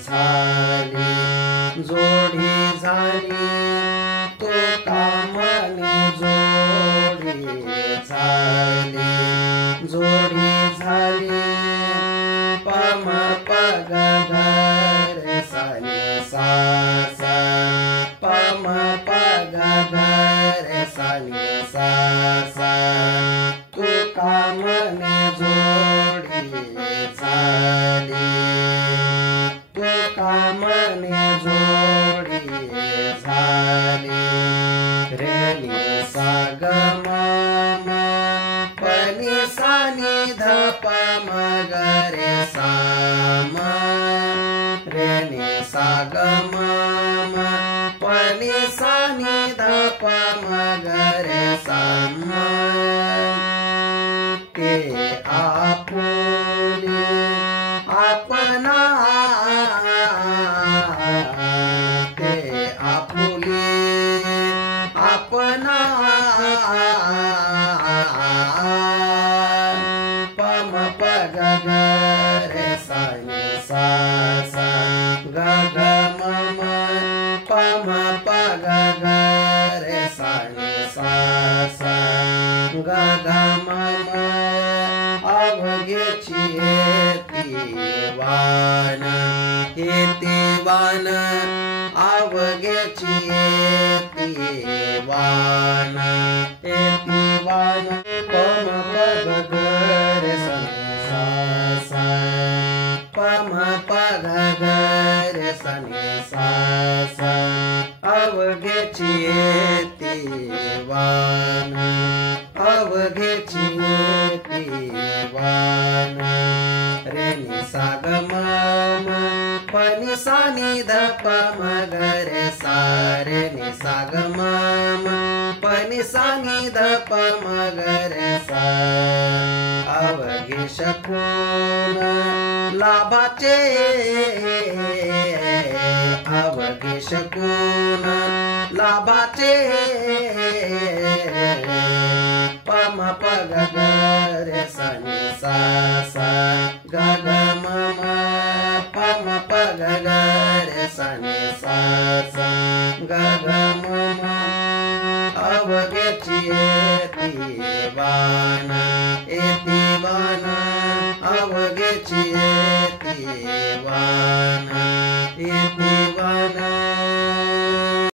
झाली जोडी झाली तुका म्हणे जोडी झाली जोडी झाली पम पग रे सा नी सा सा पम पग रे सा नी सा सा तुका म्हणे जोडी झाली तुका म्हणे जोडी झाली रे नी सा ग म प नी सा नी ध प म ग रे सा म रे नी सा ग म प नी सा नी ध प म ग रे सा म ते आपुले आपना ते आपुले आपना पम पग रे सा नी सा सा ग ग म म पम पग रे सा नी सा सा ग ग म म अवघ्याची येतीवान येतीवान अवघ्याची येतीवान येतीवान पम पग रे सा नी सा सा पम पग रे सा नी सा सा अवघ्याची येतीवान अवघ्याची येतीवान रे नी सा ग म प नी सा नी ध प म ग रे सा रे नी सा ग म प नी सा नी ध प म ग रे सा अवघे शकून लाभाचे अवघे शकून लाभाचे पम पग रे सा नी सा सा ग ग म म पम पग रे सा नी सा सा ग ग म म अवघ्याची येतीवान येतीवान अवघ्याची येतीवान